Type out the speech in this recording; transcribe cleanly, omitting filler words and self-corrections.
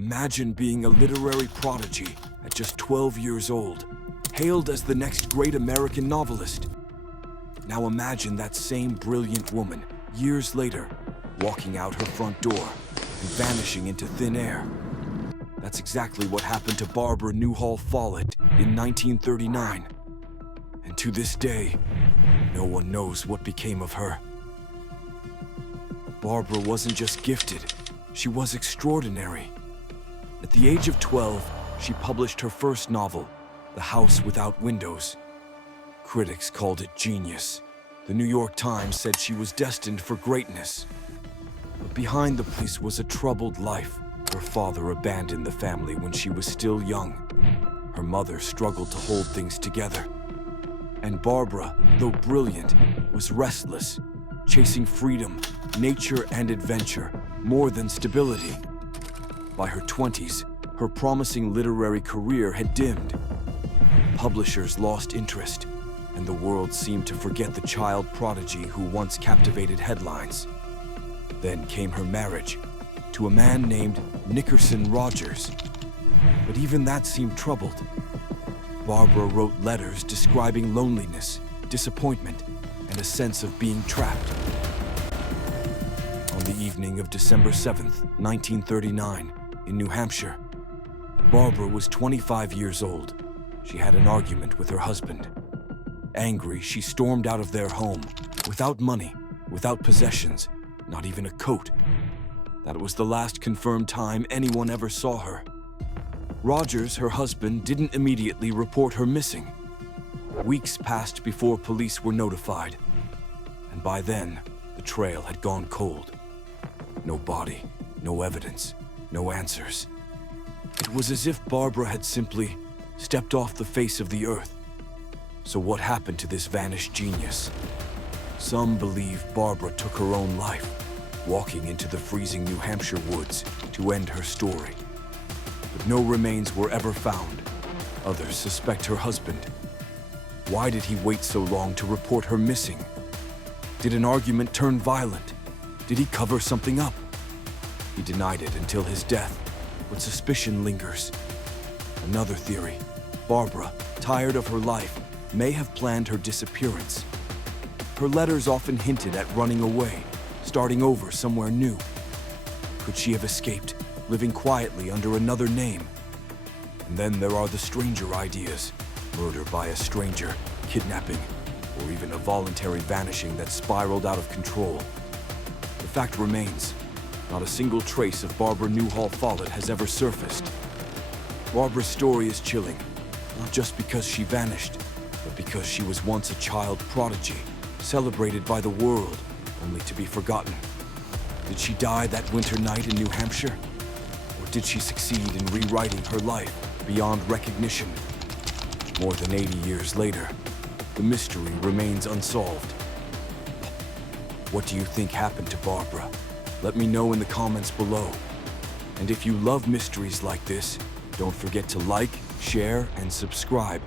Imagine being a literary prodigy at just 12 years old, hailed as the next great American novelist. Now imagine that same brilliant woman, years later, walking out her front door and vanishing into thin air. That's exactly what happened to Barbara Newhall Follett in 1939. And to this day, no one knows what became of her. Barbara wasn't just gifted, she was extraordinary. At the age of 12, she published her first novel, The House Without Windows. Critics called it genius. The New York Times said she was destined for greatness. But behind the place was a troubled life. Her father abandoned the family when she was still young. Her mother struggled to hold things together. And Barbara, though brilliant, was restless, chasing freedom, nature, and adventure more than stability. By her 20s, her promising literary career had dimmed. Publishers lost interest, and the world seemed to forget the child prodigy who once captivated headlines. Then came her marriage to a man named Nickerson Rogers. But even that seemed troubled. Barbara wrote letters describing loneliness, disappointment, and a sense of being trapped. On the evening of December 7th, 1939, in New Hampshire, Barbara was 25 years old. She had an argument with her husband. Angry, she stormed out of their home, without money, without possessions, not even a coat. That was the last confirmed time anyone ever saw her. Rogers, her husband, didn't immediately report her missing. Weeks passed before police were notified, and by then, the trail had gone cold. No body, no evidence, no answers. It was as if Barbara had simply stepped off the face of the earth. So what happened to this vanished genius? Some believe Barbara took her own life, walking into the freezing New Hampshire woods to end her story. But no remains were ever found. Others suspect her husband. Why did he wait so long to report her missing? Did an argument turn violent? Did he cover something up? He denied it until his death, but suspicion lingers. Another theory: Barbara, tired of her life, may have planned her disappearance. Her letters often hinted at running away, starting over somewhere new. Could she have escaped, living quietly under another name? And then there are the stranger ideas: murder by a stranger, kidnapping, or even a voluntary vanishing that spiraled out of control. The fact remains, not a single trace of Barbara Newhall Follett has ever surfaced. Barbara's story is chilling, not just because she vanished, but because she was once a child prodigy, celebrated by the world, only to be forgotten. Did she die that winter night in New Hampshire? Or did she succeed in rewriting her life beyond recognition? More than 80 years later, the mystery remains unsolved. What do you think happened to Barbara? Let me know in the comments below. And if you love mysteries like this, don't forget to like, share, and subscribe